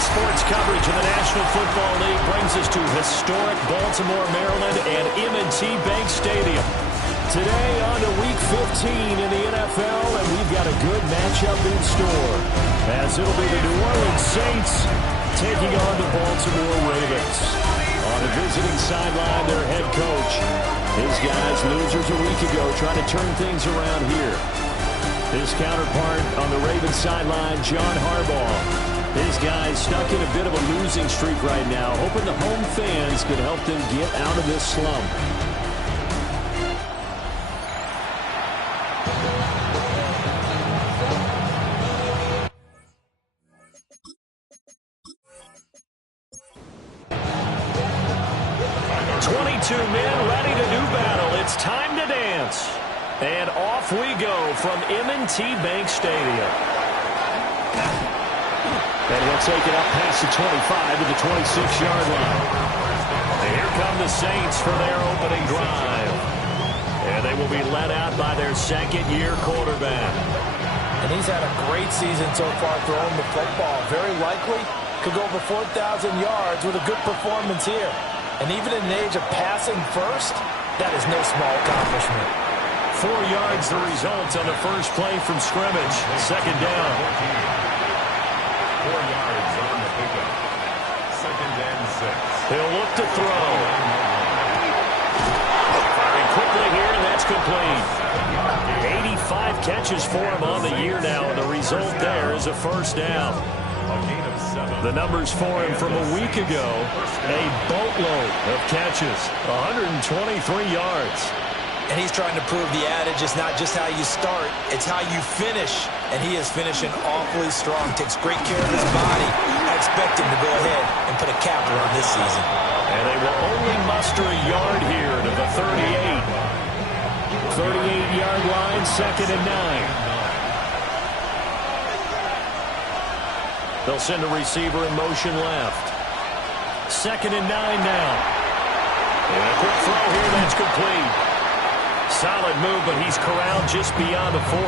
Sports coverage in the National Football League brings us to historic Baltimore, Maryland, and M&T Bank Stadium. Today on to Week 15 in the NFL, and we've got a good matchup in store, as it'll be the New Orleans Saints taking on the Baltimore Ravens. On the visiting sideline, their head coach. His guys, losers a week ago, trying to turn things around here. His counterpart on the Ravens sideline, John Harbaugh. His guys stuck in a bit of a losing streak right now, hoping the home fans could help them get out of this slump. Men ready to do battle. It's time to dance. And off we go from M&T Bank Stadium. And he'll take it up past the 25 to the 26-yard line. And here come the Saints for their opening drive. And they will be led out by their second-year quarterback. And he's had a great season so far throwing the football. Very likely could go over 4,000 yards with a good performance here. And even in an age of passing first, that is no small accomplishment. 4 yards the result on the first play from scrimmage. Second down. 4 yards on the pickup. Second and 6. He'll look to throw. Firing quickly here, and that's complete. 85 catches for him on the year now, and the result there is a first down. The numbers for him from a week ago, a boatload of catches, 123 yards. And he's trying to prove the adage is not just how you start, it's how you finish. And he is finishing awfully strong, takes great care of his body. I expect him to go ahead and put a capper on this season. And they will only muster a yard here to the 38. 38-yard line, second and 9. They'll send a receiver in motion left. Second and 9 now. And a quick throw here, that's complete. Solid move, but he's corralled just beyond the 40.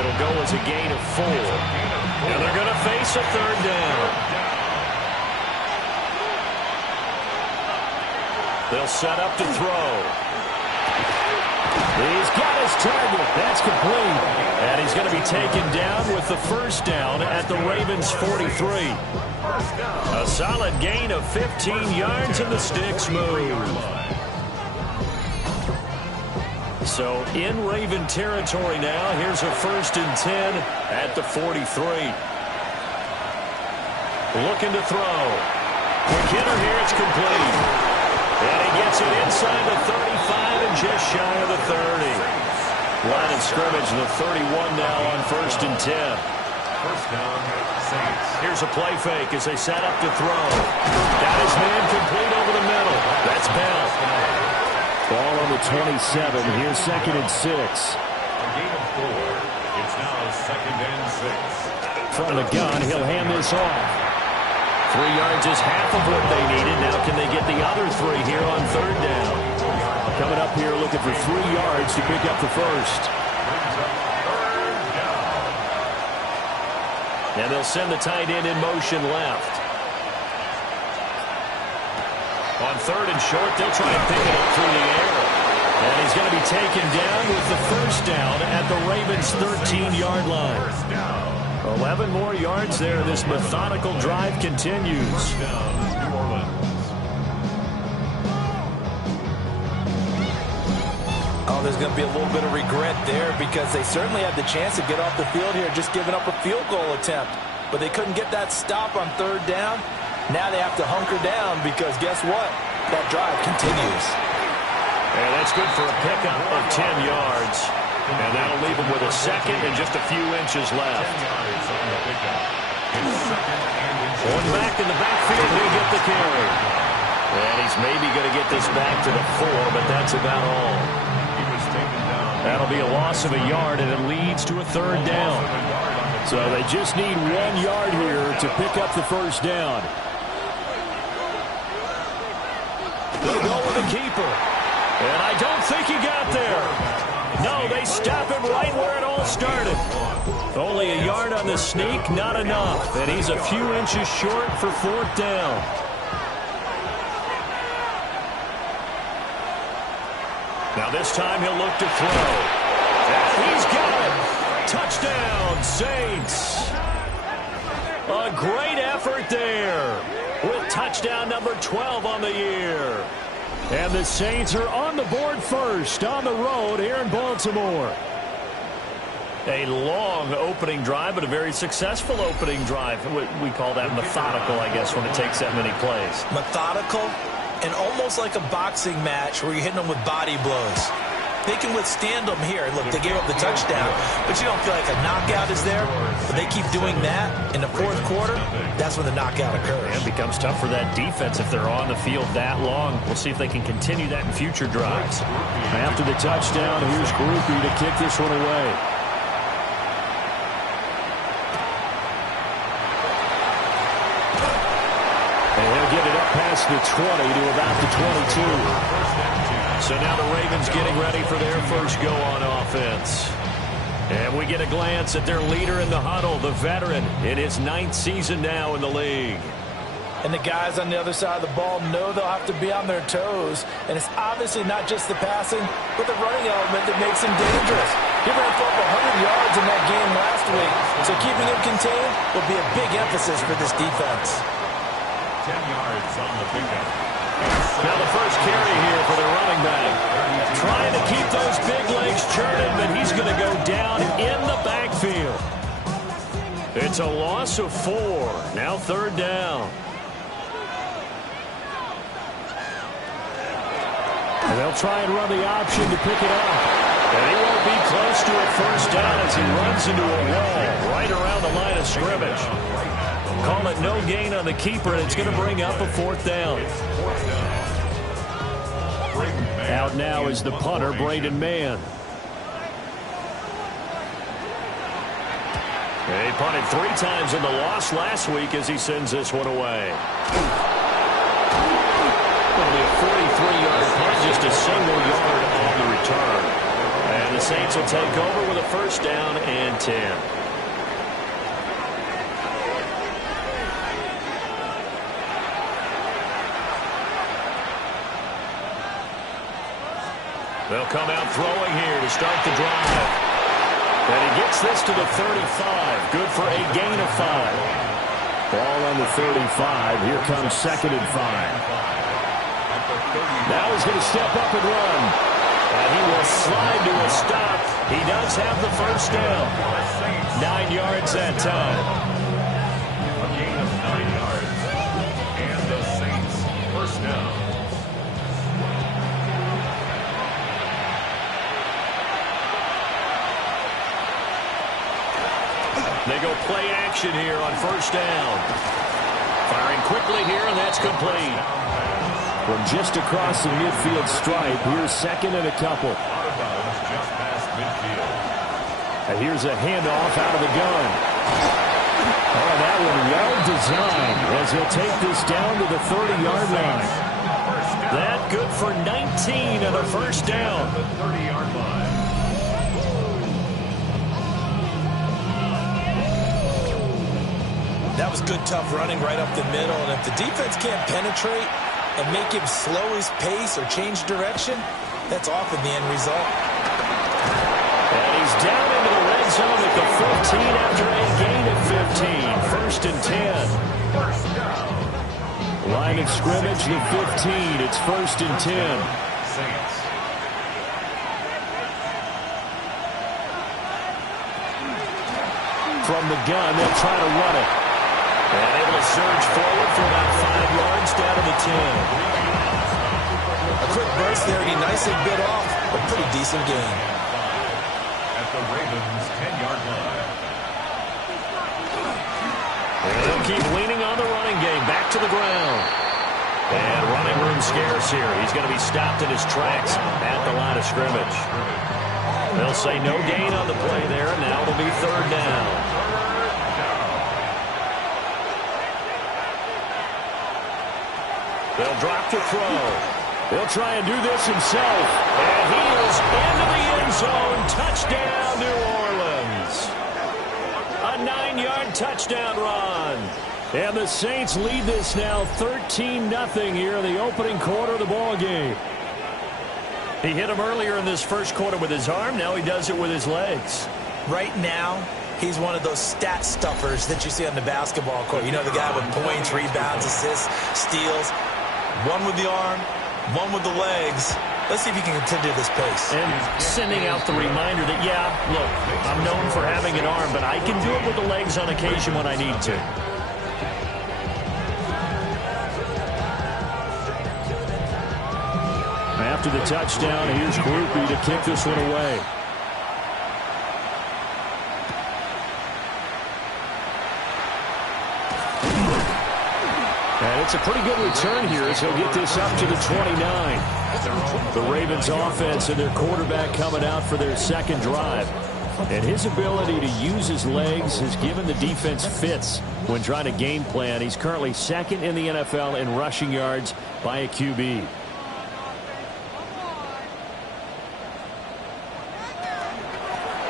It'll go as a gain of 4. And they're going to face a third down. They'll set up to throw. He's got his target. That's complete. And he's going to be taken down with the first down at the Ravens' 43. A solid gain of 15 yards, and the sticks move. So in Raven territory now, here's a first and 10 at the 43. Looking to throw. Quick hitter here, it's complete. And he gets it inside the 35 and just shy of the 30. Line of scrimmage, the 31 now on first and 10. First down, Saints. Here's a play fake as they set up to throw. Got his man complete over the middle. That's Bell. Ball on the 27. Here's second and 6. A gain of 4. It's now second and 6. From the gun, he'll hand this off. 3 yards is half of what they needed. Now can they get the other 3 here on third down? Coming up here looking for 3 yards to pick up the first. And they'll send the tight end in motion left. On third and short, they'll try and pick it up through the air. And he's going to be taken down with the first down at the Ravens' 13-yard line. 11 more yards there. This methodical drive continues. Oh, there's going to be a little bit of regret there because they certainly had the chance to get off the field here, just giving up a field goal attempt. But they couldn't get that stop on third down. Now they have to hunker down because guess what? That drive continues. And that's good for a pickup of 10 yards. And that'll leave them with a second and just a few inches left. One back in the backfield, he'll get the carry. And he's maybe going to get this back to the 4, but that's about all. That'll be a loss of a yard, and it leads to a third down. So they just need 1 yard here to pick up the first down. They'll go with the keeper. And I don't think he got there. No, they stop him right where it all started. Only a yard on the sneak, not enough. And he's a few inches short for 4th down. Now this time he'll look to throw. And he's got it. Touchdown, Saints. A great effort there with touchdown number 12 on the year. And the Saints are on the board first on the road here in Baltimore. A long opening drive, but a very successful opening drive. We call that methodical, I guess, when it takes that many plays. Methodical and almost like a boxing match where you're hitting them with body blows. They can withstand them here. Look, they gave up the touchdown, but you don't feel like a knockout is there. But they keep doing that in the 4th quarter, that's when the knockout occurs. It becomes tough for that defense if they're on the field that long. We'll see if they can continue that in future drives. After the touchdown, here's Groupie to kick this one away. And he'll get it up past the 20 to about the 22. So now the Ravens getting ready for their first go on offense. And we get a glance at their leader in the huddle, the veteran, in his 9th season now in the league. And the guys on the other side of the ball know they'll have to be on their toes. And it's obviously not just the passing, but the running element that makes him dangerous. He ran for over 100 yards in that game last week, so keeping him contained will be a big emphasis for this defense. 10 yards on the pickup. Now the first carry here for the running back. Trying to keep those big legs churning, but he's going to go down in the backfield. It's a loss of 4. Now 3rd down. And they'll try and run the option to pick it up. And he won't be close to a first down as he runs into a wall right around the line of scrimmage. Call it no gain on the keeper, and it's going to bring up a 4th down. Out now is the punter, Braden Mann. He punted 3 times in the loss last week as he sends this one away. Only a 43-yard punt, just a single yard on the return. And the Saints will take over with a first down and 10. They'll come out throwing here to start the drive. And he gets this to the 35. Good for a gain of 5. Ball on the 35. Here comes 2nd and 5. Now he's going to step up and run. And he will slide to a stop. He does have the first down. 9 yards that time. A gain of 9 yards. And the Saints first down. They go play action here on first down. Firing quickly here, and that's complete. From just across the midfield stripe, here's 2nd and a couple. Out of bounds just past midfield. And here's a handoff out of the gun. Oh, that one well designed as he'll take this down to the 30-yard line. That good for 19 and a first down. The 30-yard line. That was good, tough running right up the middle. And if the defense can't penetrate and make him slow his pace or change direction, that's often the end result. And he's down into the red zone at the 15 after a gain of 15. First and 10. Line of scrimmage, the 15. It's first and 10. Saints. From the gun, they'll try to run it. And able to surge forward for about 5 yards down to the 10. A quick burst there, and he nicely bit off a pretty decent gain. At the Ravens' 10-yard line. And they'll keep leaning on the running game. Back to the ground. And running room scarce here. He's going to be stopped in his tracks at the line of scrimmage. They'll say no gain on the play there, and now it'll be 3rd down. They'll drop to throw. He'll try and do this himself. And he is into the end zone touchdown run. And the Saints lead this now 13-0 here in the opening quarter of the ball game. He hit him earlier in this first quarter with his arm. Now he does it with his legs. Right now, he's one of those stat stuffers that you see on the basketball court. You know, the guy with points, rebounds, assists, steals. One with the arm, one with the legs. Let's see if he can continue this pace. And sending out the reminder that, yeah, look, I'm known for having an arm, but I can do it with the legs on occasion when I need to. After the touchdown, here's Groupie to kick this one away. And it's a pretty good return here as he'll get this up to the 29. The Ravens offense and their quarterback coming out for their second drive. And his ability to use his legs has given the defense fits when trying to game plan. He's currently second in the NFL in rushing yards by a QB.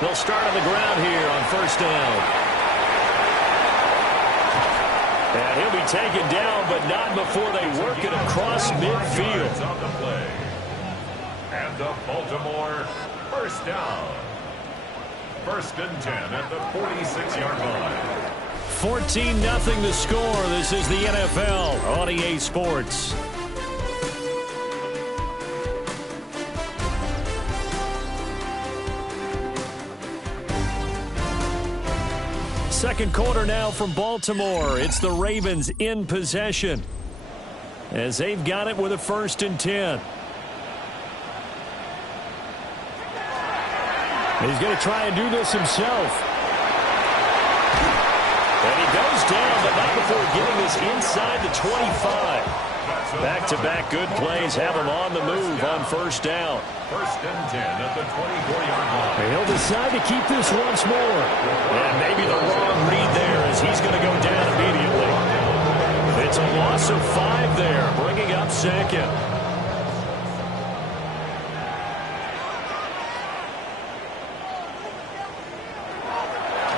They'll start on the ground here on first down. And he'll be taken down, but not before they work it across midfield. On the play. And the Baltimore first down. 1st and 10 at the 46-yard line. 14-0 the score. This is the NFL on EA Sports. Second quarter now from Baltimore. It's the Ravens in possession as they've got it with a 1st and 10. He's going to try and do this himself. And he goes down, but not before getting this inside the 25. Back-to-back good plays have him on the move on first down. 1st and 10 at the 24-yard line. And he'll decide to keep this once more. And maybe the wrong read there as he's going to go down immediately. It's a loss of 5 there, bringing up second.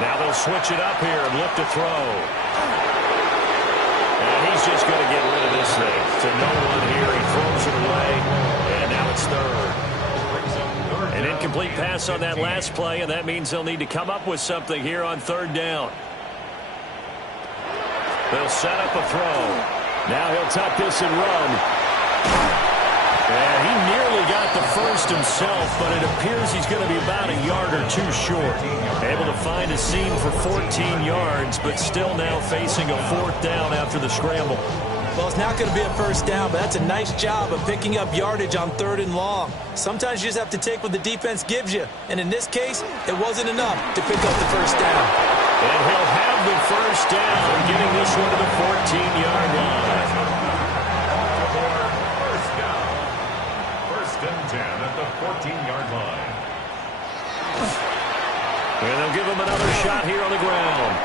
Now they'll switch it up here and look to throw. And he's just going to get rid of this thing. To no one here. He throws it away. And now it's third. An incomplete pass on that last play, and that means they'll need to come up with something here on 3rd down. They'll set up a throw. Now he'll tuck this and run. And he nearly got the first himself, but it appears he's going to be about a yard or two short. Able to find a seam for 14 yards, but still now facing a 4th down after the scramble. Well, it's not going to be a first down, but that's a nice job of picking up yardage on 3rd and long. Sometimes you just have to take what the defense gives you. And in this case, it wasn't enough to pick up the first down. And he'll have the first down, getting this one to the 14-yard line. First down. 1st and 10 at the 14-yard line. And they'll give him another shot here on the ground.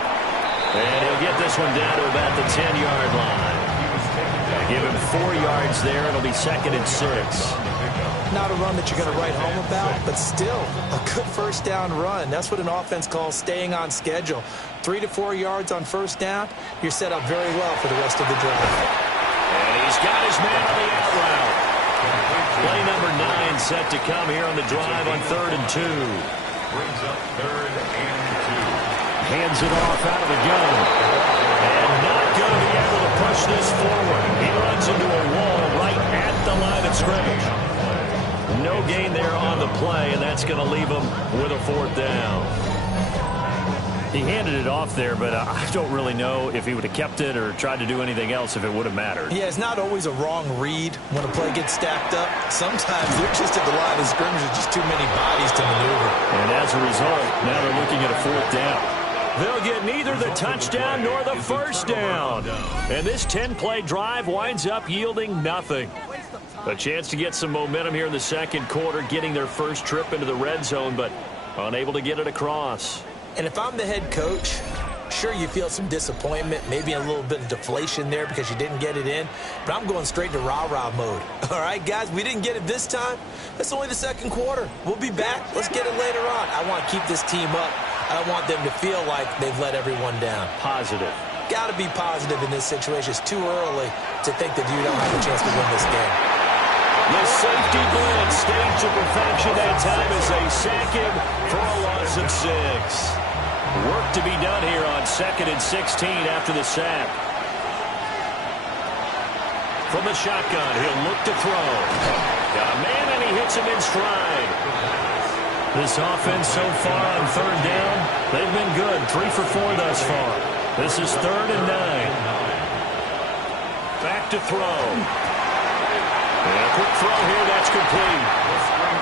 And he'll get this one down to about the 10-yard line. Give him 4 yards there. It'll be 2nd and 6. Not a run that you're going to write home about, but still a good first down run. That's what an offense calls staying on schedule. 3 to 4 yards on first down. You're set up very well for the rest of the drive. And he's got his man on the out route. Play number 9 set to come here on the drive on 3rd and 2. Brings up 3rd and 2. Hands it off out of the gun. And not going to be able to push this forward. He runs into a wall right at the line of scrimmage. No gain there on the play, and that's going to leave him with a 4th down. He handed it off there, but I don't really know if he would have kept it or tried to do anything else if it would have mattered. Yeah, it's not always a wrong read when a play gets stacked up. Sometimes they're just at the line of scrimmage with just too many bodies to maneuver. And as a result, now they're looking at a 4th down. They'll get neither the touchdown nor the first down. And this 10-play drive winds up yielding nothing. A chance to get some momentum here in the second quarter, getting their first trip into the red zone, but unable to get it across. And if I'm the head coach, sure, you feel some disappointment, maybe a little bit of deflation there because you didn't get it in, but I'm going straight to rah-rah mode. All right, guys, we didn't get it this time. It's only the second quarter. We'll be back. Let's get it later on. I want to keep this team up I don't want them to feel like they've let everyone down. Positive. Got to be positive in this situation. It's too early to think that you don't have a chance to win this game. The safety blitz staged to perfection. That time is a second for a loss of 6. Work to be done here on 2nd and 16 after the sack. From the shotgun, he'll look to throw. Got a man, and he hits him in stride. This offense so far on 3rd down, they've been good. 3 for 4 thus far. This is 3rd and 9. Back to throw. And a quick throw here, that's complete.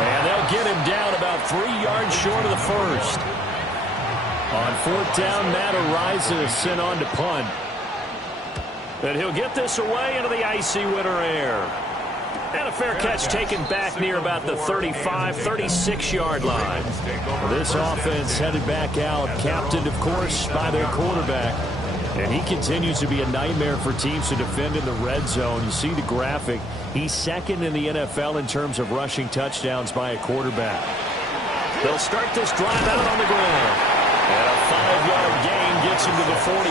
And they'll get him down about 3 yards short of the first. On 4th down, Matt Ariza is sent on to punt. And he'll get this away into the icy winter air. And a fair catch taken back near about the 35, 36-yard line. This offense headed back out, captained, of course, by their quarterback. And he continues to be a nightmare for teams to defend in the red zone. You see the graphic. He's 2nd in the NFL in terms of rushing touchdowns by a quarterback. They'll start this drive out on the ground. And a 5-yard gain gets him to the 42.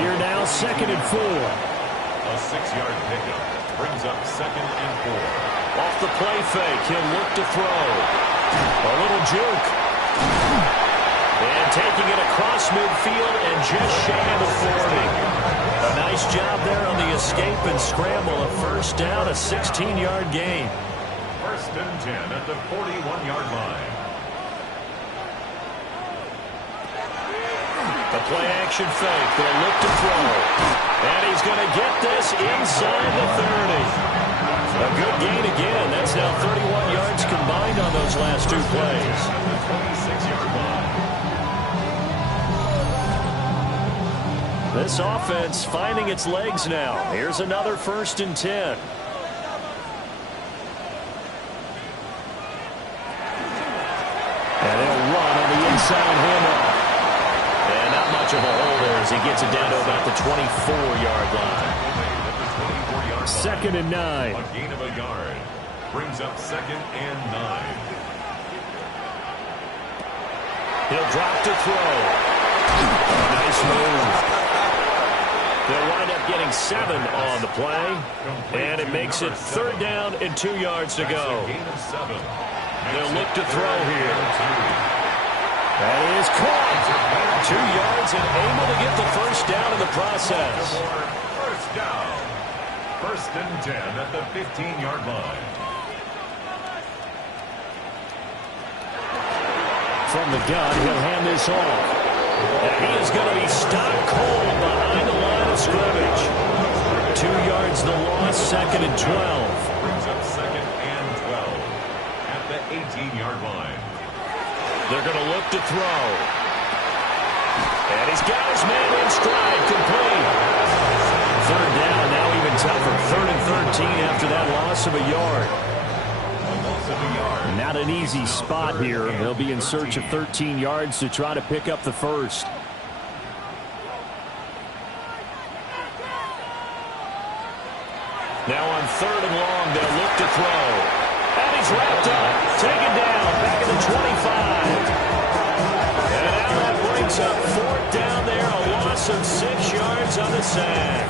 Here now, 2nd and 4. A 6-yard pickup brings up 2nd and 4. Off the play fake, he'll look to throw. A little juke. And taking it across midfield and just shy of the 40. A nice job there on the escape and scramble. A 1st down, a 16-yard gain. 1st and 10 at the 41-yard line. The play-action fake. They'll look to throw. And he's going to get this inside the 30. A good gain again. That's now 31 yards combined on those last 2 plays. This offense finding its legs now. Here's another 1st and 10. And they'll run on the inside handoff. And not much of a hole there as he gets it down to about the 24-yard line. 2nd and 9. A gain of a yard brings up 2nd and 9. He'll drop to throw. Nice move. They'll wind up getting 7 on the play. And it makes it 3rd down and 2 yards to go. They'll look to throw here. That is caught. 2 yards and able to get the 1st down in the process. 1st down. 1st and 10 at the 15-yard line. From the gun, he'll hand this off. And he is going to be stopped cold behind the line of scrimmage. 2 yards the loss, 2nd and 12. Brings up 2nd and 12 at the 18-yard line. They're going to look to throw. And he's got his man in stride, complete. 3rd down, now even tougher. 3rd and 13 after that loss of a yard. Not an easy spot here. They'll be in search of 13 yards to try to pick up the 1st. Now on 3rd and long, they'll look to throw. And he's wrapped up, taken down, back at the 25. And now that brings up 4th down there, a loss of 6 yards on the sack.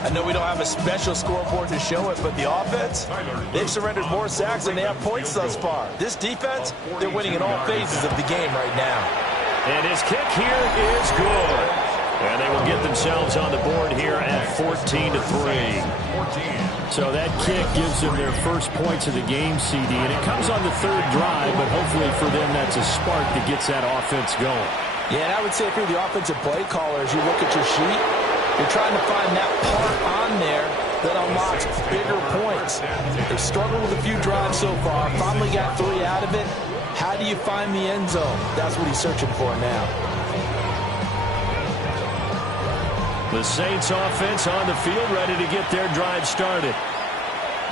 I know we don't have a special scoreboard to show it, but the offense, they've surrendered more sacks than they have points thus far. This defense, they're winning in all phases of the game right now. And his kick here is good. And they will get themselves on the board here at 14-3. So that kick gives them their first points of the game, CD. And it comes on the 3rd drive, but hopefully for them that's a spark that gets that offense going. Yeah, and I would say if you're the offensive play caller, as you look at your sheet, you're trying to find that part on there that unlocks bigger points. They've struggled with a few drives so far, finally got 3 out of it. How do you find the end zone? That's what he's searching for now. The Saints offense on the field, ready to get their drive started.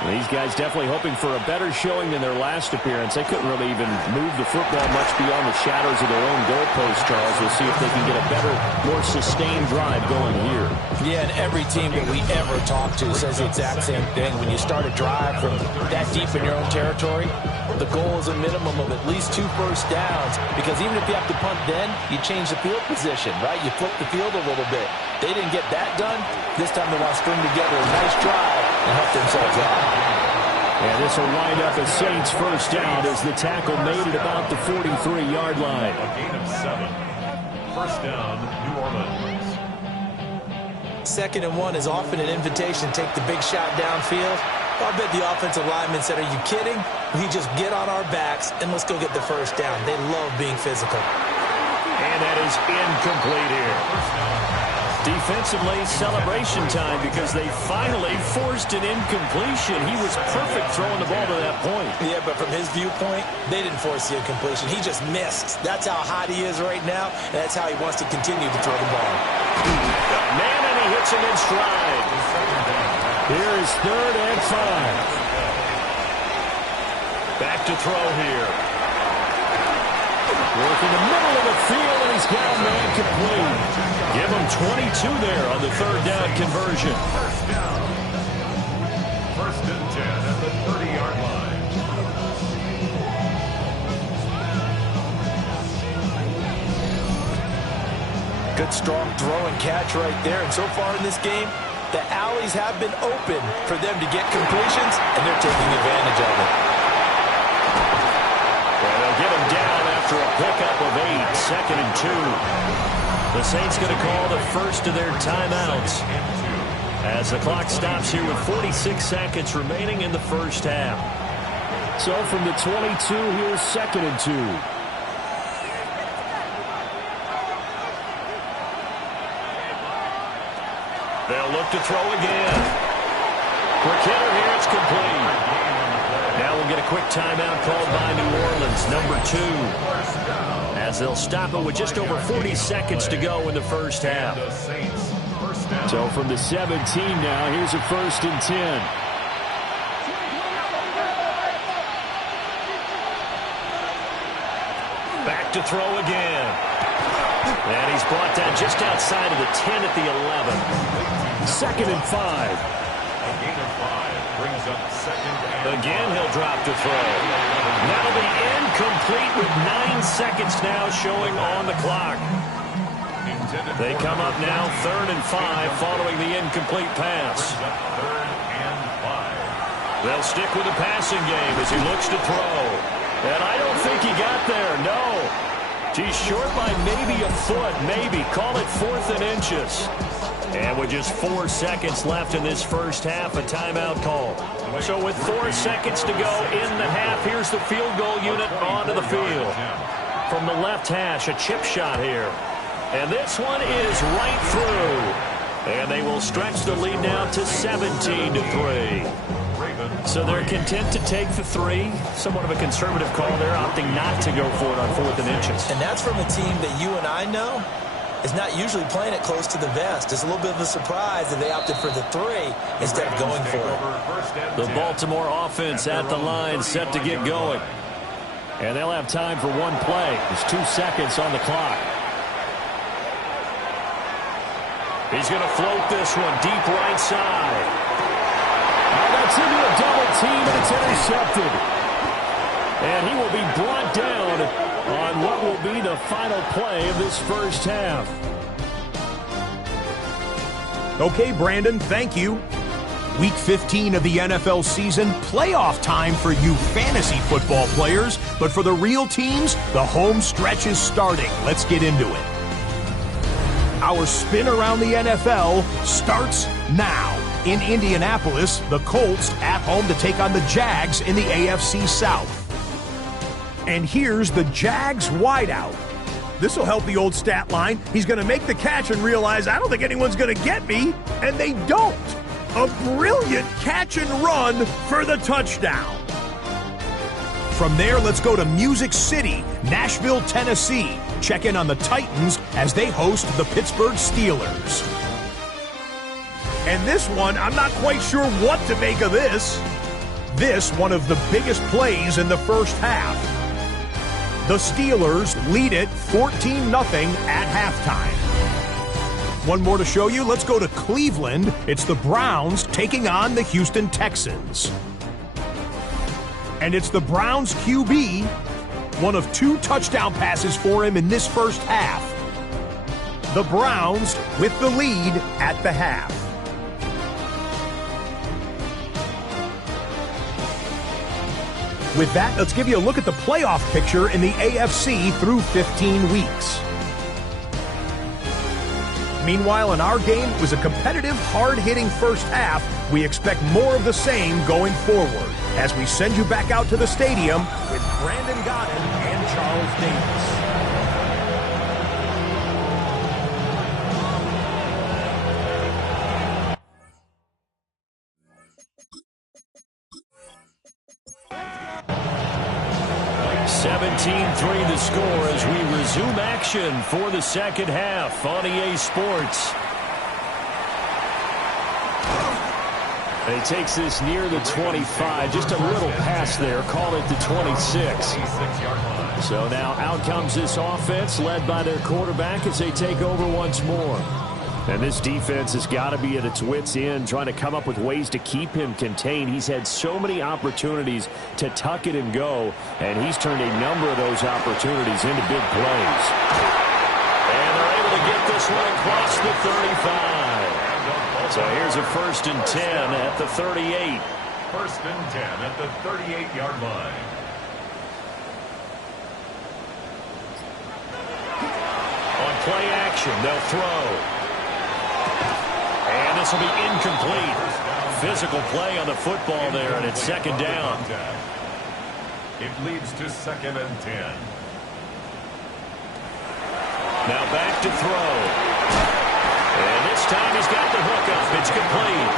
These guys definitely hoping for a better showing than their last appearance. They couldn't really even move the football much beyond the shadows of their own goalpost, Charles. We'll see if they can get a better, more sustained drive going here. Yeah, and every team that we ever talk to says the exact same thing. When you start a drive from that deep in your own territory, the goal is a minimum of at least 2 first downs, because even if you have to punt then, you change the field position, right? You flip the field a little bit. They didn't get that done. This time they want to string together a nice drive and help themselves out. And this will wind up as Saints first down as the tackle made at about the 43-yard line. A gain of 7. First down, New Orleans. 2nd and 1 is often an invitation to take the big shot downfield. I bet the offensive lineman said, "Are you kidding? We just get on our backs and let's go get the first down." They love being physical. And that is incomplete here. Defensively, celebration time because they finally forced an incompletion. He was perfect throwing the ball to that point. Yeah, but from his viewpoint, they didn't force the incompletion. He just missed. That's how hot he is right now, and that's how he wants to continue to throw the ball. Man, and he hits him in stride. Here is 3rd and 5. Back to throw here. Work in the middle of the field, and he's got a man complete. Give him 22 there on the 3rd down conversion. First down. 1st and 10 at the 30-yard line. Good, strong throw and catch right there. And so far in this game, the alleys have been open for them to get completions, and they're taking advantage of it. Well, they'll get him down after a pickup of 8, 2nd and 2. The Saints going to call the first of their timeouts as the clock stops here with 46 seconds remaining in the first half. So from the 22, here's 2nd and 2. They'll look to throw again. Quick hitter here, it's complete. Now we'll get a quick timeout called by New Orleans, number 2. As they'll stop it with just over 40 seconds to go in the first half. So from the 17 now, here's a 1st and 10. Back to throw again. And he's brought down just outside of the 10 at the 11. 2nd and 5. A gain of 5 brings up 2nd and Again, he'll drop to throw. That'll be incomplete with 9 seconds now showing on the clock. They come up now 3rd and 5 following the incomplete pass. 3rd and 5. They'll stick with the passing game as he looks to throw. And I don't think he got there, no. He's short by maybe a foot, maybe. Call it 4th and inches. And with just 4 seconds left in this first half, a timeout call. So with 4 seconds to go in the half, here's the field goal unit onto the field. From the left hash, a chip shot here. And this one is right through. And they will stretch the lead now to 17-3. So they're content to take the 3. Somewhat of a conservative call there, opting not to go for it on 4th and inches. And that's from a team that you and I know is not usually playing it close to the vest. It's a little bit of a surprise that they opted for the 3 instead of going for it. The Baltimore offense at the line, set to get going. And they'll have time for one play. There's 2 seconds on the clock. He's going to float this one deep right side. Now that's into a double team, and it's intercepted. And he will be brought down on what will be the final play of this first half. Okay, Brandon, thank you. Week 15 of the NFL season, playoff time for you fantasy football players. But for the real teams, the home stretch is starting. Let's get into it. Our spin around the NFL starts now. In Indianapolis, the Colts at home to take on the Jags in the AFC South. And here's the Jags wideout. This will help the old stat line. He's going to make the catch and realize, I don't think anyone's going to get me. And they don't. A brilliant catch and run for the touchdown. From there, let's go to Music City, Nashville, Tennessee. Check in on the Titans as they host the Pittsburgh Steelers. And this one, I'm not quite sure what to make of this. this one of the biggest plays in the first half. The Steelers lead it 14-0 at halftime. One more to show you. Let's go to Cleveland. It's the Browns taking on the Houston Texans. And it's the Browns QB, one of 2 touchdown passes for him in this first half. The Browns with the lead at the half. With that, let's give you a look at the playoff picture in the AFC through 15 weeks. Meanwhile, in our game, it was a competitive, hard-hitting first half. We expect more of the same going forward as we send you back out to the stadium with Brandon Godden and Charles Davis. The score as we resume action for the second half on EA Sports. And he takes this near the 25, just a little pass there, call it the 26. So now out comes this offense led by their quarterback as they take over once more. And this defense has got to be at its wits' end, trying to come up with ways to keep him contained. He's had so many opportunities to tuck it and go, and he's turned a number of those opportunities into big plays. And they're able to get this one across the 35. So here's a 1st and 10 at the 38. 1st and 10 at the 38-yard line. On play action, they'll throw. And this will be incomplete. Physical play on the football there, and it's 2nd down. It leads to 2nd and 10. Now back to throw. And this time he's got the hook up. It's complete.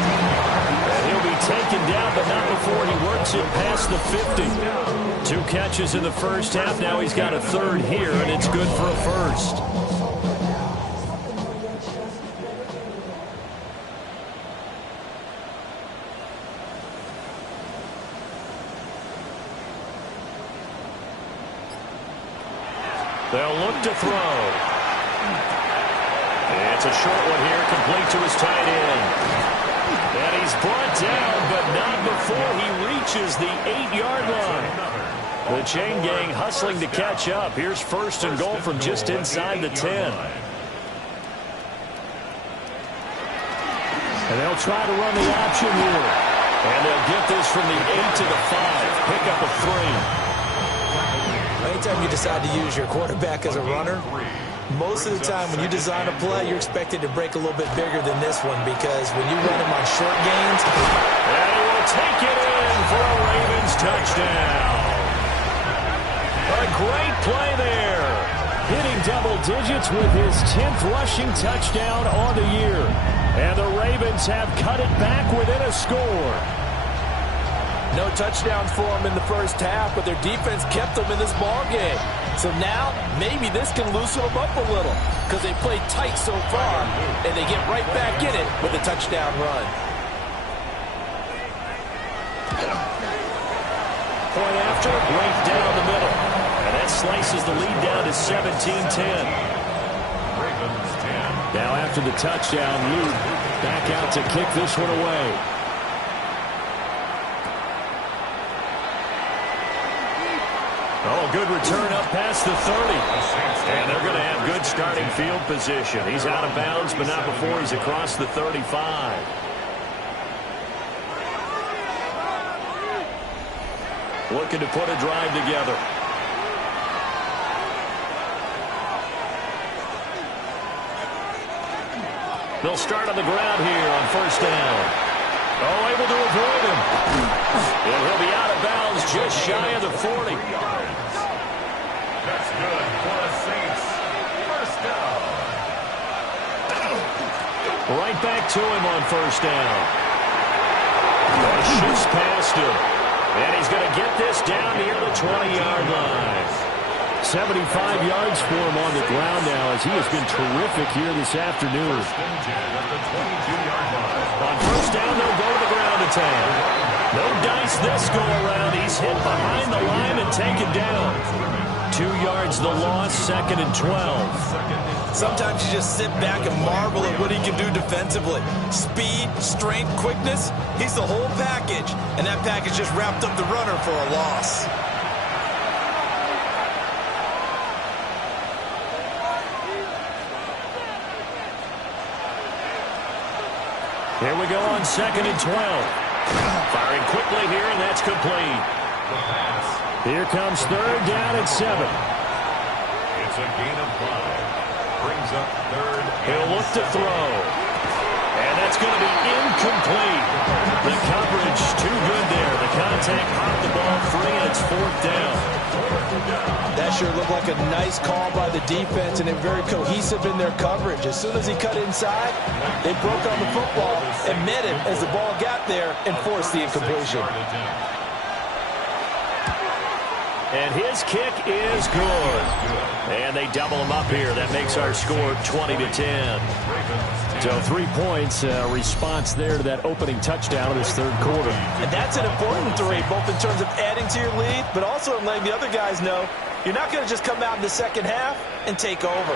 And he'll be taken down, but not before he works it past the 50. 2 catches in the first half. Now he's got a 3rd here, and it's good for a 1st. They'll look to throw. And it's a short one here, complete to his tight end. And he's brought down, but not before he reaches the 8-yard line. The chain gang hustling to catch up. Here's 1st and goal from just inside the 10. And they'll try to run the option here. And they'll get this from the 8 to the 5. Pick up a 3. Anytime you decide to use your quarterback as a runner, most of the time when you design a play, you're expected to break a little bit bigger than this one, because when you run him on short gains, and he will take it in for a Ravens touchdown. A great play there. Hitting double digits with his 10th rushing touchdown on the year. And the Ravens have cut it back within a score. no touchdowns for them in the first half, but their defense kept them in this ball game. So now maybe this can loosen them up a little, because they played tight so far, and they get right back in it with a touchdown run. Point after, right down the middle. And that slices the lead down to 17-10. Now after the touchdown, Luke back out to kick this one away. Oh, good return up past the 30. And they're going to have good starting field position. He's out of bounds, but not before he's across the 35. Looking to put a drive together. They'll start on the ground here on first down. Oh, able to avoid him. And he'll be out of bounds just shy of the 40. That's good for the Saints. First down. Right back to him on first down. Shoots past him. And he's going to get this down near the 20-yard line. 75 yards for him on the ground now, as he has been terrific here this afternoon. First and 10 at the 22-yard line. On first down, they'll go to the ground attack. No dice this go around. He's hit behind the line and taken down. 2 yards the loss, 2nd and 12. Sometimes you just sit back and marvel at what he can do defensively. Speed, strength, quickness, he's the whole package. And that package just wrapped up the runner for a loss. Here we go on 2nd and 12. Firing quickly here, and that's complete. Here comes 3rd down and 7. It's a gain of 5. Brings up 3rd. He'll look to throw. And that's going to be incomplete. The coverage too good there. The contact popped the ball free, and it's 4th down. That sure looked like a nice call by the defense, and they're very cohesive in their coverage. As soon as he cut inside, they broke on the football and met him as the ball got there and forced the incompletion. And his kick is good. And they double him up here. That makes our score 20-10. So 3 points, response there to that opening touchdown in this 3rd quarter. And that's an important 3, both in terms of adding to your lead, but also in letting the other guys know you're not going to just come out in the second half and take over.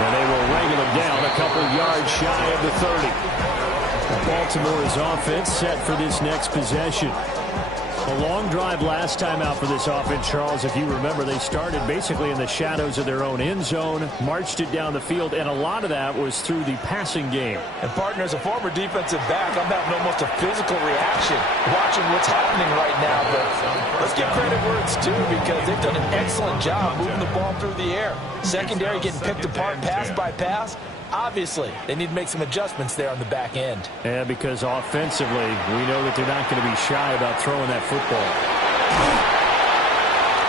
And they will wrangle him down a couple yards shy of the 30. Baltimore's offense set for this next possession. A long drive last time out for this offense, Charles. If you remember, they started basically in the shadows of their own end zone, marched it down the field, and a lot of that was through the passing game. And, partner, as a former defensive back, I'm having almost a physical reaction watching what's happening right now. But let's give credit where it's due, because they've done an excellent job moving the ball through the air. Secondary getting picked apart pass by pass. Obviously, they need to make some adjustments there on the back end. Yeah, because offensively, we know that they're not going to be shy about throwing that football.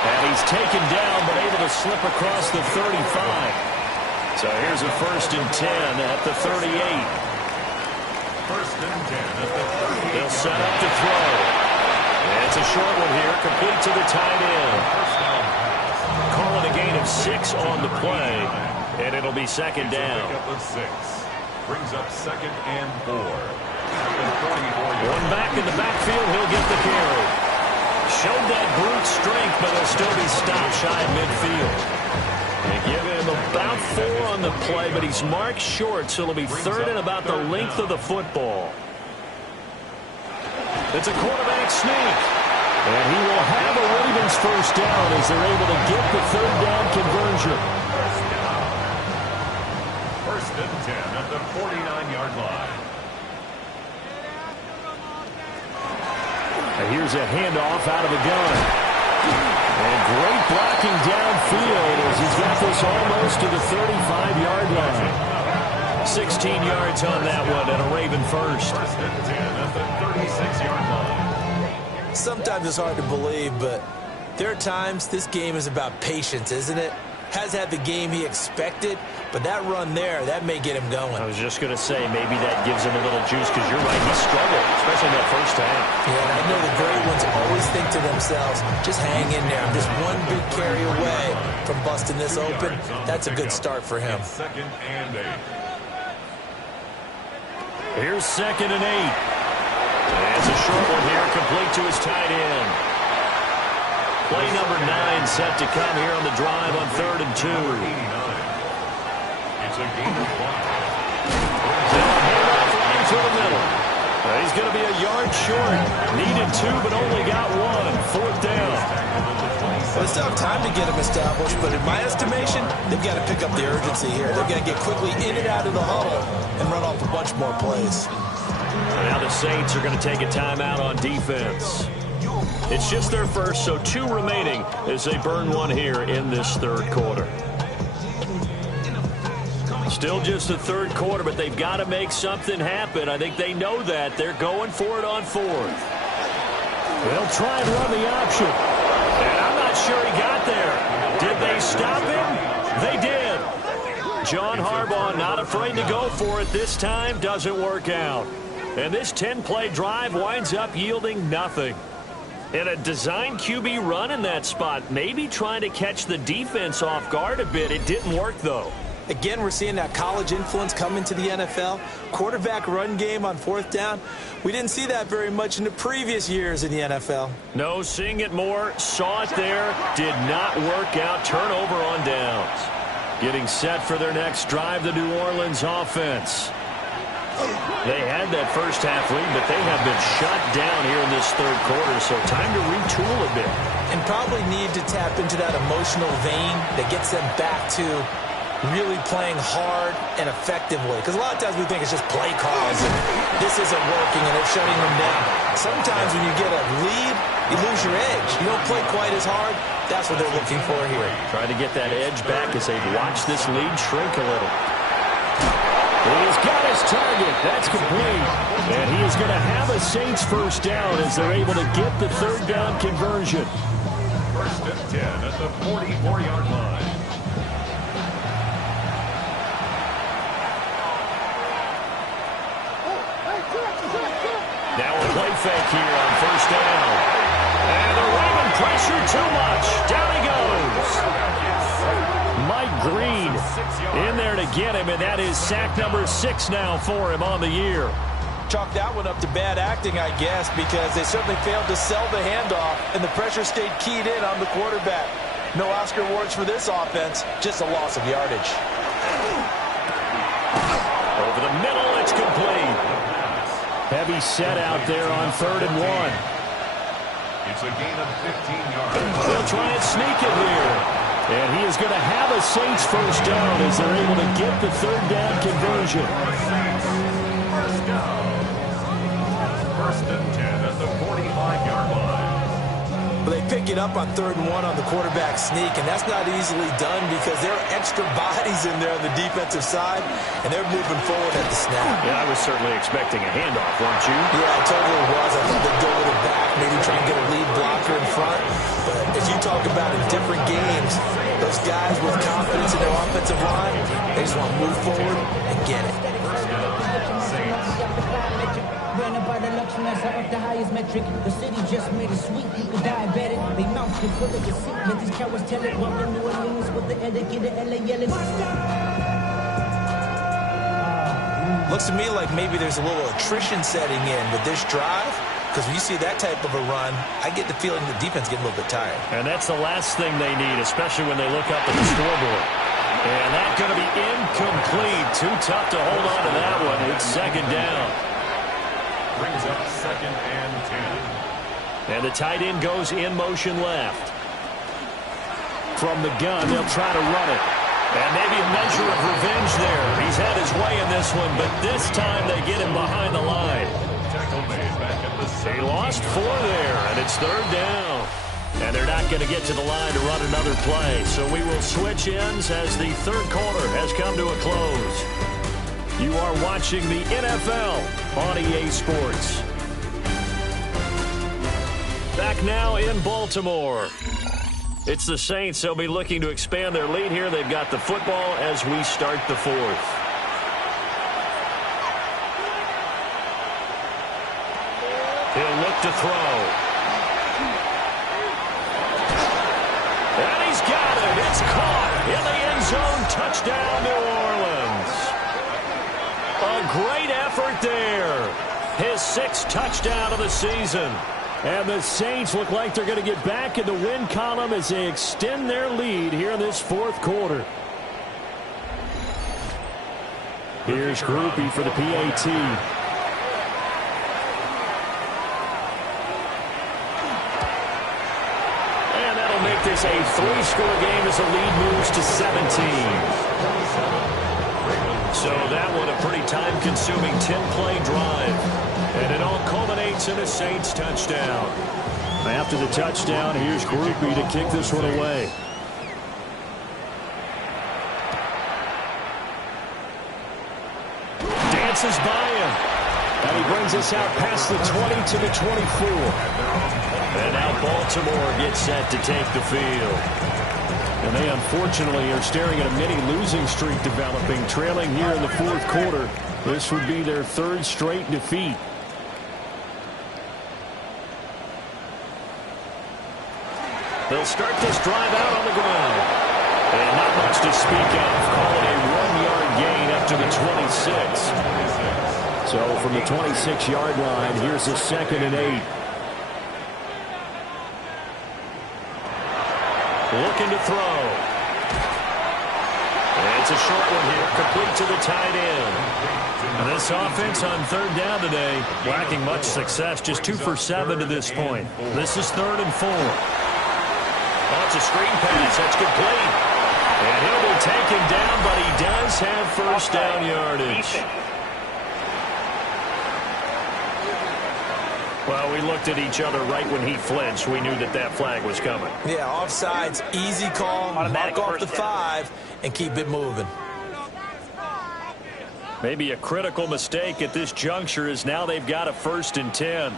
And he's taken down, but able to slip across the 35. So here's a 1st and 10 at the 38. 1st and 10 at the 38. They'll set up to throw. And it's a short one here, complete to the tight end. Calling a gain of 6 on the play. And it'll be 2nd down. Up of 6. Brings up 2nd and 4. One back in the backfield, he'll get the carry. Showed that brute strength, but he'll still be stopped shy of midfield. They give him about 4 on the play, but he's marked short, so it'll be 3rd and about the length of the football. It's a quarterback sneak. And he will have a Ravens 1st down as they're able to get the 3rd down conversion. 1st and 10 at the 49-yard line. And here's a handoff out of the gun. And great blocking downfield as he's got this almost to the 35-yard line. 16 yards on that one and a Raven 1st. 1st and 10 at the 36-yard line. Sometimes it's hard to believe, but there are times this game is about patience, isn't it? Has had the game he expected, but that run there, that may get him going. I was just going to say, maybe that gives him a little juice, because you're right, he struggled, especially in that 1st half. Yeah, and I know the great ones always think to themselves, just hang in there. I'm just one big carry away from busting this open. That's a good start for him. 2nd and 8. Here's 2nd and 8. And it's a short one here, complete to his tight end. Play number 9 set to come here on the drive on 3rd and 2. It's a gain of 5. Handoff line through the middle. He's going to be a yard short. Needed 2, but only got 1. 4th down. Well, they still have time to get him established, but in my estimation, they've got to pick up the urgency here. They've got to get quickly in and out of the huddle and run off a bunch more plays. Now the Saints are going to take a timeout on defense. It's just their 1st, so 2 remaining as they burn 1 here in this 3rd quarter. Still just the 3rd quarter, but they've got to make something happen. I think they know that. They're going for it on 4th. They'll try and run the option. And I'm not sure he got there. Did they stop him? They did. John Harbaugh not afraid to go for it this time. Doesn't work out. And this 10-play drive winds up yielding nothing. And a design QB run in that spot, maybe trying to catch the defense off guard a bit. It didn't work, though. Again, we're seeing that college influence come into the NFL. Quarterback run game on 4th down. We didn't see that very much in the previous years in the NFL. No, seeing it more. Saw it there. Did not work out. Turnover on downs. Getting set for their next drive, the New Orleans offense. They had that first half lead, but they have been shut down here in this 3rd quarter, so time to retool a bit. And probably need to tap into that emotional vein that gets them back to really playing hard and effectively. Because a lot of times we think it's just play calls and this isn't working and they're shutting them down. Sometimes when you get a lead, you lose your edge. You don't play quite as hard. That's what they're looking for here. Trying to get that edge back as they've watched this lead shrink a little. He's got his target. That's complete. And he is going to have a Saints first down as they're able to get the 3rd down conversion. 1st and 10 at the 44-yard line. Now a play fake here on 1st down. And they're running pressure too much. Down he goes. Mike Green in there to get him, and that is sack number 6 now for him on the year. Chalk that one up to bad acting, I guess, because they certainly failed to sell the handoff, and the pressure stayed keyed in on the quarterback. No Oscar awards for this offense, just a loss of yardage. Over the middle, it's complete. Heavy set out there on 3rd and 1. It's a gain of 15 yards. They'll try and sneak it here. And he is going to have a Saints first down as they're able to get the 3rd down conversion. First down. 1st and 10 at the 45-yard line. But they pick it up on 3rd and 1 on the quarterback sneak, and that's not easily done because there are extra bodies in there on the defensive side, and they're moving forward at the snap. Yeah, I was certainly expecting a handoff, weren't you? Yeah, I totally was. I thought they'd go with it back, maybe try and get a lead blocker in front. But as you talk about in different games, those guys with confidence in their offensive line, they just want to move forward and get it. The highest metric, the city just made it sweet. The diabetic, they mouth full of deceit. Let these cowards tell it. Welcome to New Orleans with the etiquette of LA yelling. Looks to me like maybe there's a little attrition setting in with this drive. Because when you see that type of a run, I get the feeling the defense getting a little bit tired. And that's the last thing they need, especially when they look up at the scoreboard. And that's going to be incomplete. Too tough to hold on to that one. It's 2nd down. Brings up 2nd and 10. And the tight end goes in motion left. From the gun, they'll try to run it. And maybe a measure of revenge there. He's had his way in this one, but this time they get him behind the line. Tackle made back at the 17. They lost 4 there, and it's 3rd down. And they're not going to get to the line to run another play. So we will switch ends as the 3rd quarter has come to a close. You are watching the NFL on EA Sports. Back now in Baltimore. It's the Saints. They'll be looking to expand their lead here. They've got the football as we start the 4th. He'll look to throw. And he's got it. It's caught in the end zone. Touchdown, New Orleans. A great effort there. His 6th touchdown of the season. And the Saints look like they're going to get back in the win column as they extend their lead here in this 4th quarter. Here's Groupie for the PAT. And that'll make this a 3-score game as the lead moves to 17. So that one a pretty time-consuming 10-play drive. And it all culminates in a Saints touchdown. After the touchdown, here's Groupie to kick this one away. Dances by him. And he brings us out past the 20 to the 24. And now Baltimore gets set to take the field. And they unfortunately are staring at a mini losing streak developing, trailing here in the 4th quarter. This would be their 3rd straight defeat. They'll start this drive out on the ground. And not much to speak of. Call it a gain up to the 26. So from the 26-yard line, here's a 2nd and 8. Looking to throw. It's a short one here, complete to the tight end. And this offense on 3rd down today, lacking much success, just 2 for 7 to this point. This is 3rd and 4. Oh, it's a screen pass. That's complete. And he'll be taken down, but he does have first down yardage. Well, we looked at each other right when he flinched. We knew that that flag was coming. Yeah, offsides, easy call, mark off the 5, and keep it moving. Maybe a critical mistake at this juncture is now they've got a 1st and 10.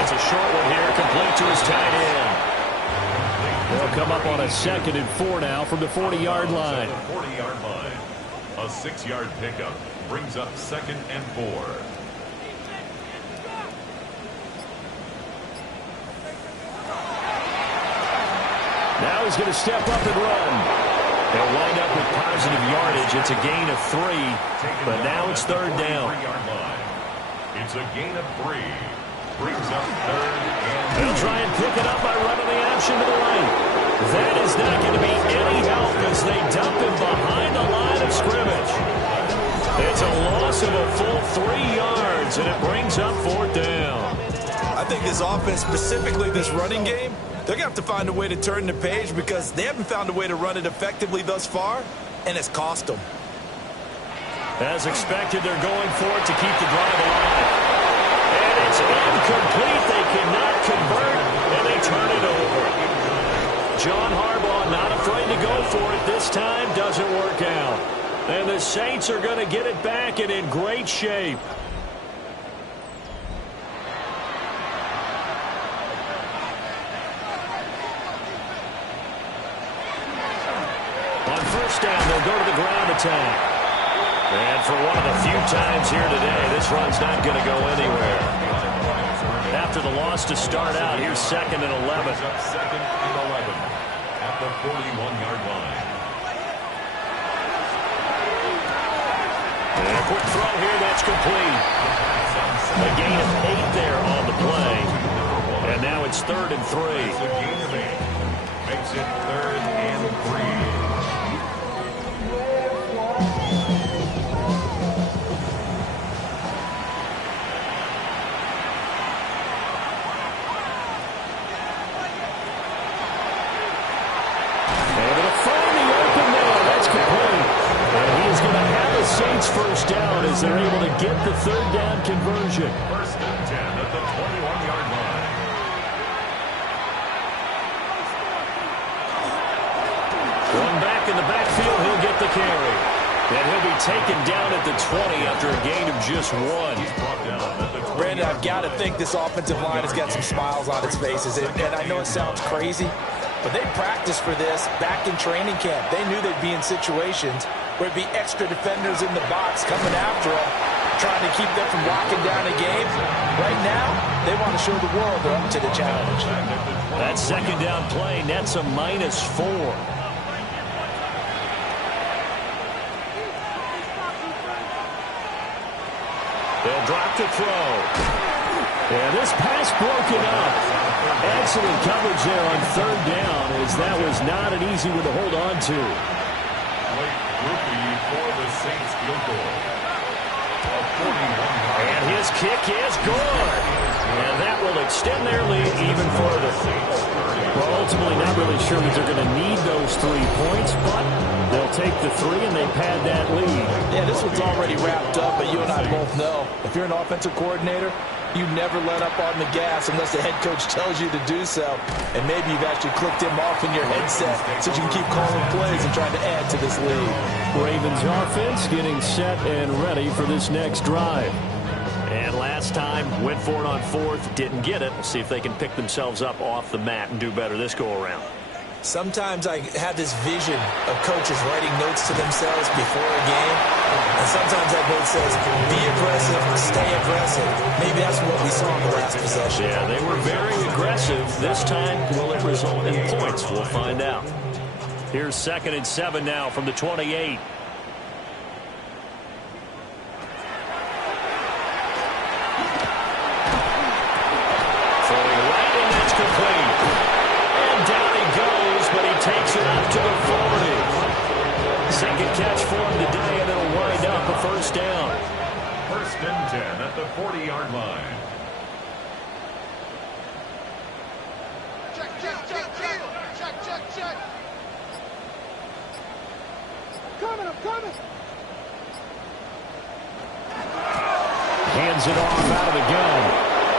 It's a short one here, complete to his tight end. They'll come up on a 2nd and 4 now from the 40-yard line. 40-yard line. A 6-yard pickup brings up 2nd and 4. Now he's going to step up and run. They'll wind up with positive yardage. It's a gain of 3, but now it's 3rd down. It's a gain of 3. Brings up 3rd and 3. They'll try and pick it up by running the option to the right. That is not going to be any help as they dump him behind the line of scrimmage. It's a loss of a full 3 yards, and it brings up 4th down. I think this offense, specifically this running game, they're going to have to find a way to turn the page because they haven't found a way to run it effectively thus far, and it's cost them. As expected, they're going for it to keep the drive alive. And it's incomplete. They cannot convert, and they turn it over. John Harbaugh not afraid to go for it. This time doesn't work out. And the Saints are going to get it back and in great shape. On 1st down, they'll go to the ground attack. And for one of the few times here today, this run's not going to go anywhere. After the loss to start out, here's 2nd and 11. 2nd and 11 at the 41-yard line. And a quick throw here, that's complete. A gain of 8 there on the play. And now it's 3rd and 3. It's a gain of 8. Makes it 3rd and 3. Saints 1st down as they're able to get the 3rd down conversion. 1st and 10 at the 21-yard line. Going back in the backfield, he'll get the carry. And he'll be taken down at the 20 after a gain of just 1. Brandon, I've got to think this offensive line has got some smiles on its faces. And I know it sounds crazy, but they practiced for this back in training camp. They knew they'd be in situations where it'd be extra defenders in the box coming after them, trying to keep them from locking down a game. Right now, they want to show the world they're up to the challenge. That 2nd down play nets a -4. They'll drop to throw. And this pass broken up. Excellent coverage there on 3rd down as that was not an easy one to hold on to. Rookie for the Saints field goal. And his kick is good. And that will extend their lead even further. Well, ultimately not really sure that they're going to need those 3 points, but they'll take the 3 and they pad that lead. Yeah, this one's already wrapped up, but you and I both know if you're an offensive coordinator, you never let up on the gas unless the head coach tells you to do so. And maybe you've actually clicked him off in your headset so you can keep calling plays and trying to add to this lead. Ravens offense getting set and ready for this next drive. And last time, went for it on 4th, didn't get it. We'll see if they can pick themselves up off the mat and do better this go-around. Sometimes I have this vision of coaches writing notes to themselves before a game, and sometimes that note says, be aggressive, stay aggressive. Maybe that's what we saw in the last possession. Yeah, they were very aggressive. This time, will it result in points? We'll find out. Here's 2nd and 7 now from the 28. Takes it up to the 40. Second catch for him today, and it'll wind up a first down. 1st and 10 at the 40-yard line. Check. I'm coming. Hands it off out of the gun.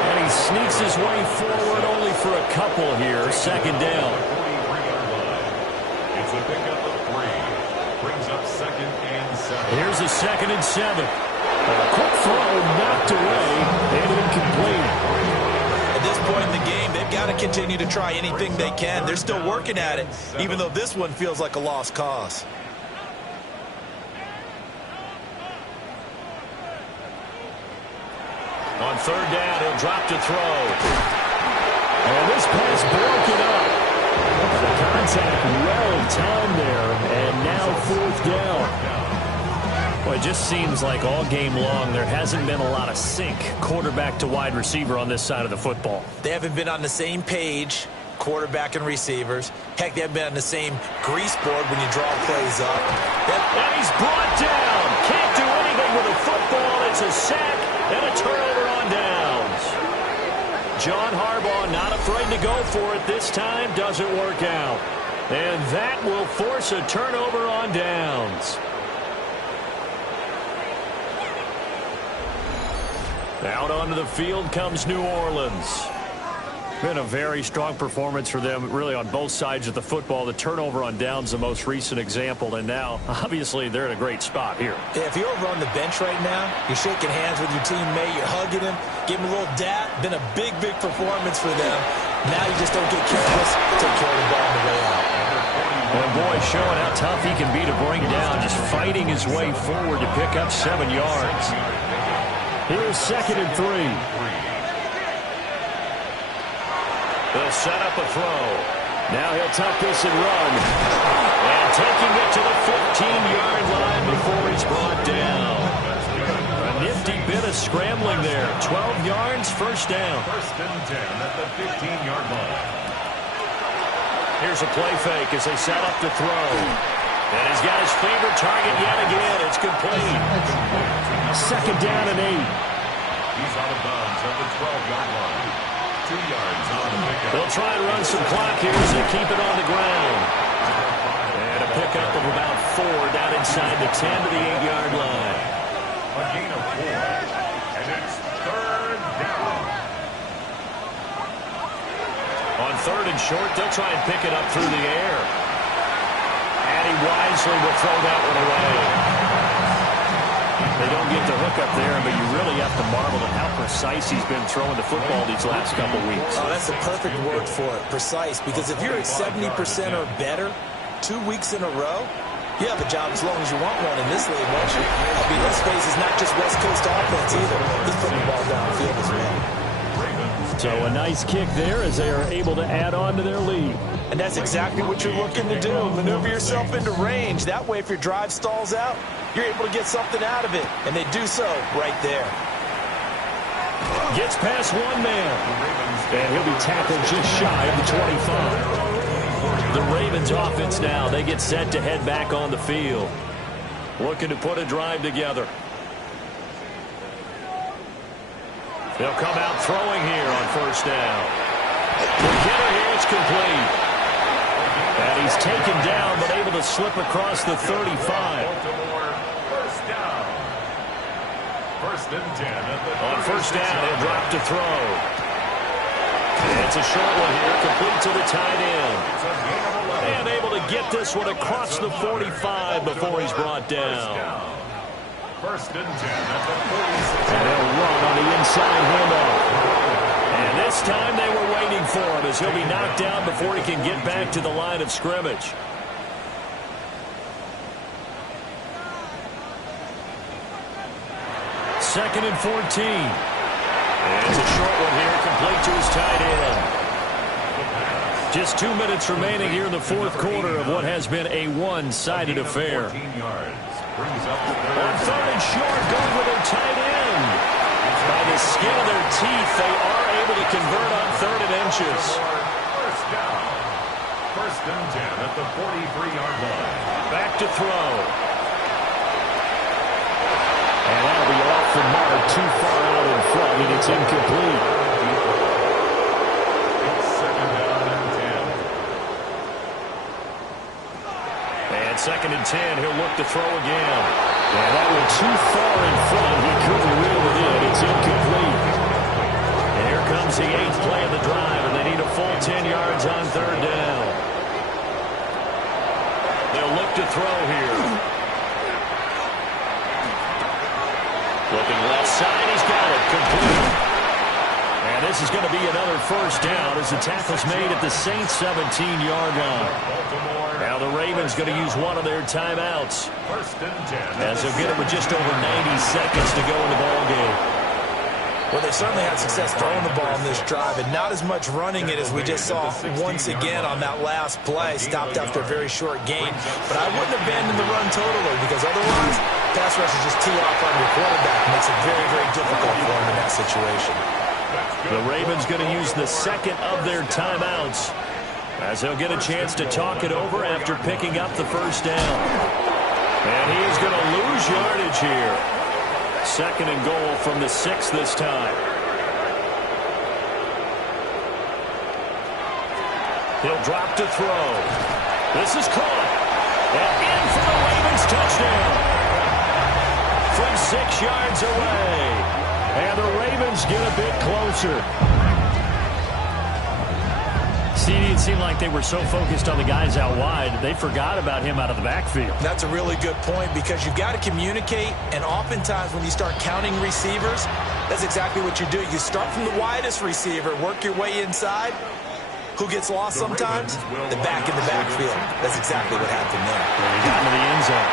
And he sneaks his way forward only for a couple here. 2nd down. It's a pickup of 3. Brings up 2nd and 7. Here's a 2nd and 7. A quick throw knocked away and incomplete. At this point in the game, they've got to continue to try anything they can. They're still working at it, even though this one feels like a lost cause. On 3rd down, he'll drop to throw. And this pass broken up. The contact well timed there, and now 4th down. Well, it just seems like all game long there hasn't been a lot of sync quarterback to wide receiver on this side of the football. They haven't been on the same page, quarterback and receivers. Heck, they haven't been on the same grease board when you draw plays up. And he's brought down. Can't do anything with a football. It's a sack and a turnover on downs. John Harbaugh not afraid to go for it this time. Doesn't work out. And that will force a turnover on downs. Out onto the field comes New Orleans. Been a very strong performance for them, really, on both sides of the football. The turnover on downs, the most recent example, and now, obviously, they're in a great spot here. Yeah, if you're over on the bench right now, you're shaking hands with your teammate, you're hugging him, give him a little dap. Been a big, big performance for them. Now you just don't get careless. Take care of the ball on the way out. And boy, showing how tough he can be to bring down, just fighting his way forward to pick up 7 yards. Here's 2nd and 3. They'll set up a throw. Now he'll tuck this and run. And taking it to the 15-yard line before he's brought down. A nifty bit of scrambling there. 12 yards, first down. 1st and 10 at the 15-yard line. Here's a play fake as they set up to throw. And he's got his favorite target yet again. It's complete. 2nd down and 8. He's out of bounds at the 12-yard line. 2 yards on the pickup. They'll try and run some clock here as they keep it on the ground. And a pickup of about 4 down inside the 10 to the 8-yard line. A gain of 4. And it's 3rd down. On 3rd and short, they'll try and pick it up through the air. And he wisely will throw that one away. They don't get the hook up there, but you really have to marvel at how precise he's been throwing the football these last couple weeks. Oh, that's the perfect word for it, precise. Because if you're at 70% or better 2 weeks in a row, you have a job as long as you want one in this league, won't you? I mean, let's face it, it's not just West Coast offense either. He's putting the ball downfield as well. So a nice kick there as they are able to add on to their lead. And that's exactly what you're looking to do. Maneuver yourself into range. That way, if your drive stalls out, you're able to get something out of it. And they do so right there. Gets past one man. And he'll be tackled just shy of the 25. The Ravens offense now, they get set to head back on the field. Looking to put a drive together. They'll come out throwing here on 1st down. The killer here, it's complete. And he's taken down, but able to slip across the 35. Baltimore, 1st down. 1st and 10 at the On 1st down, he'll drop to throw. And it's a short one here, complete to the tight end. And able to get this one across the 45 before he's brought down. 1st and 10 at the 46. And they'll run on the inside handoff. And this time they were waiting for him as he'll be knocked down before he can get back to the line of scrimmage. Second and 14. It's a short one here, complete to his tight end. Just 2 minutes remaining here in the fourth quarter of what has been a one-sided affair. On third and short, going with their tight end. By the skin of their teeth, they are able to convert on third and inches. First down. First and 10 at the 43-yard line. Back to throw. And that'll be off the mark, too far out in front, and it's incomplete. It's second down and 10. And second and 10, he'll look to throw again. And that went too far in front. He couldn't reel it in. It's incomplete. And here comes the 8th play of the drive, and they need a full 10 yards on third down. They'll look to throw here. Looking left side, he's got it, complete. And this is going to be another first down as the tackle's made at the Saints' 17-yard line. Now the Ravens going to use one of their timeouts First and 10. as they'll get it with just over 90 seconds to go in the ballgame. Well, they certainly had success throwing the ball on this drive, and not as much running it as we just saw once again on that last play. Stopped after a very short gain. But I wouldn't abandon the run totally, because otherwise, pass rush is just too off on your quarterback. Makes it very, very difficult for him in that situation. The Ravens going to use the second of their timeouts as they'll get a chance to talk it over after picking up the first down. And he is going to lose yardage here. Second and goal from the 6 this time. He'll drop to throw. This is caught. And in for the Ravens touchdown. From 6 yards away. And the Ravens get a bit closer. It seemed like they were so focused on the guys out wide, they forgot about him out of the backfield. That's a really good point, because you've got to communicate, and oftentimes when you start counting receivers, that's exactly what you do. You start from the widest receiver, work your way inside. Who gets lost sometimes? The back in the backfield. That's exactly what happened there. And he got into the end zone.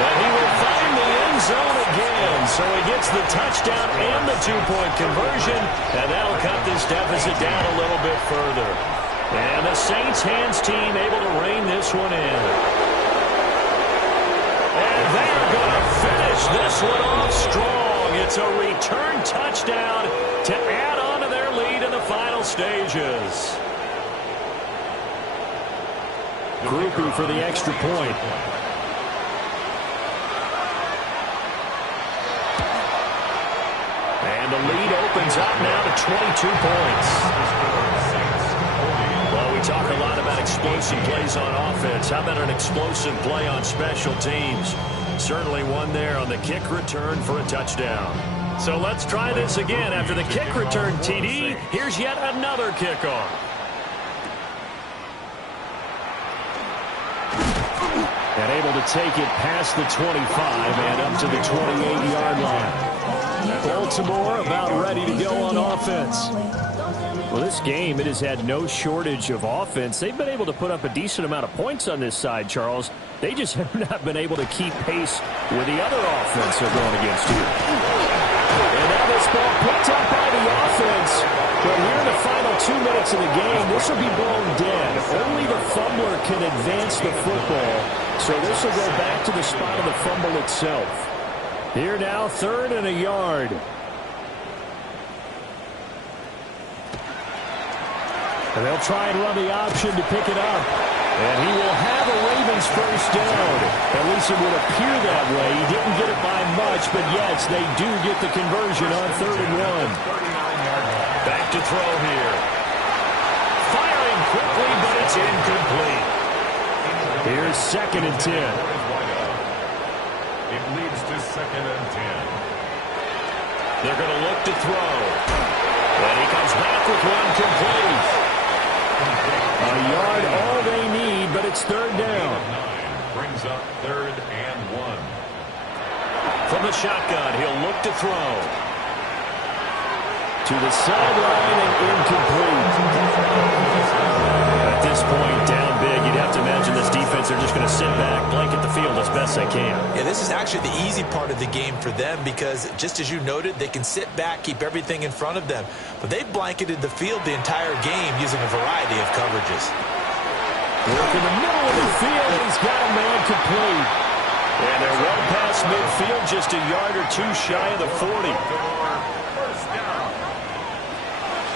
But he will find the end zone again. So he gets the touchdown and the two-point conversion, and that'll cut this deficit down a little bit further. And the Saints hands team able to rein this one in. And they're going to finish this one off strong. It's a return touchdown to add on to their lead in the final stages. Groupie for the extra point. And the lead opens up now to 22 points. Well, we talk a lot about explosive plays on offense. How about an explosive play on special teams? Certainly one there on the kick return for a touchdown. So let's try this again. After the kick return, TD, here's yet another kickoff. And able to take it past the 25 and up to the 28-yard line. Baltimore about ready to go on offense. Well, this game, it has had no shortage of offense. They've been able to put up a decent amount of points on this side, Charles. They just have not been able to keep pace with the other offense they're going against here. And now this ball picked up by the offense. But here in the final 2 minutes of the game, this will be blown dead. Only the fumbler can advance the football. So this will go back to the spot of the fumble itself. Here now, third and a yard. And they'll try and run the option to pick it up. And he will have a Ravens first down. At least it would appear that way. He didn't get it by much, but yes, they do get the conversion on third and one. Back to throw here. Firing quickly, but it's incomplete. Here's second and 10. It leads to second and 10. They're going to look to throw. And he comes back with one complete. A yard all they need, but it's third down. Brings up third and 1. From the shotgun, he'll look to throw. To the sideline and incomplete. At this point, down big, you'd have to imagine this defense, they're just going to sit back, blanket the field as best they can. Yeah, this is actually the easy part of the game for them because, just as you noted, they can sit back, keep everything in front of them. But they've blanketed the field the entire game using a variety of coverages. Work in the middle of the field, he's got a man complete. And they're well past midfield, just a yard or two shy of the 40.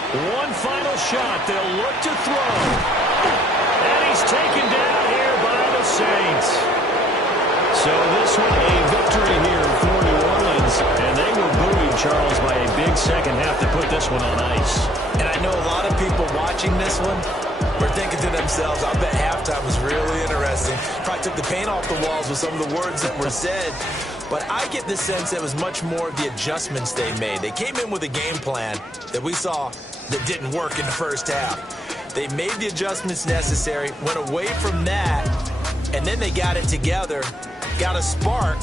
One final shot. They'll look to throw. And he's taken down here by the Saints. So this one a victory here for New Orleans. And they were buoyed, Charles, by a big second half to put this one on ice. And I know a lot of people watching this one were thinking to themselves, I bet halftime was really interesting. Probably took the paint off the walls with some of the words that were said. But I get the sense that it was much more of the adjustments they made. They came in with a game plan that we saw that didn't work in the first half. They made the adjustments necessary, went away from that, and then they got it together, got a spark,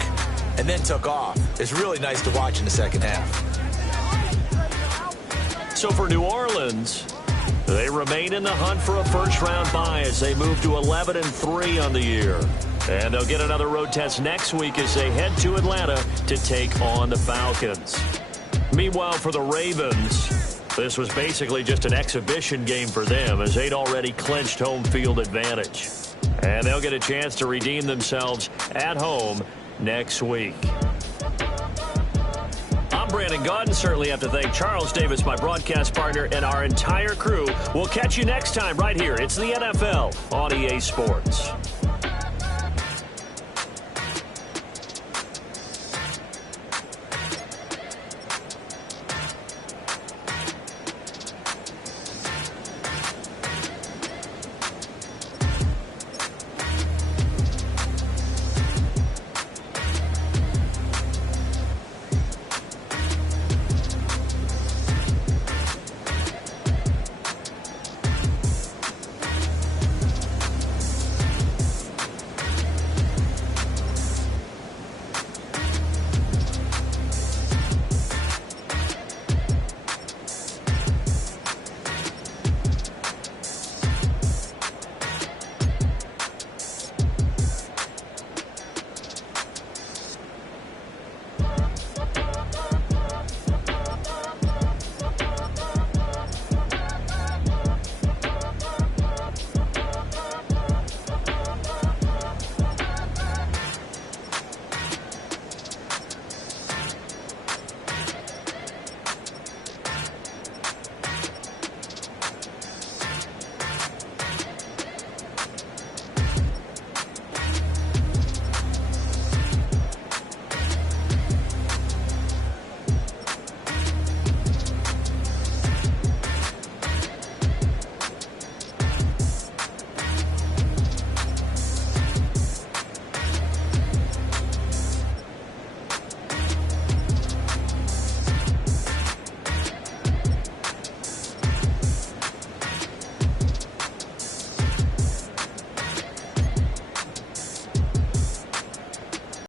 and then took off. It's really nice to watch in the second half. So for New Orleans, they remain in the hunt for a first-round bye as they move to 11-3 on the year. And they'll get another road test next week as they head to Atlanta to take on the Falcons. Meanwhile, for the Ravens, this was basically just an exhibition game for them as they'd already clinched home field advantage. And they'll get a chance to redeem themselves at home next week. I'm Brandon Gaudin. Certainly have to thank Charles Davis, my broadcast partner, and our entire crew. We'll catch you next time right here. It's the NFL on EA Sports.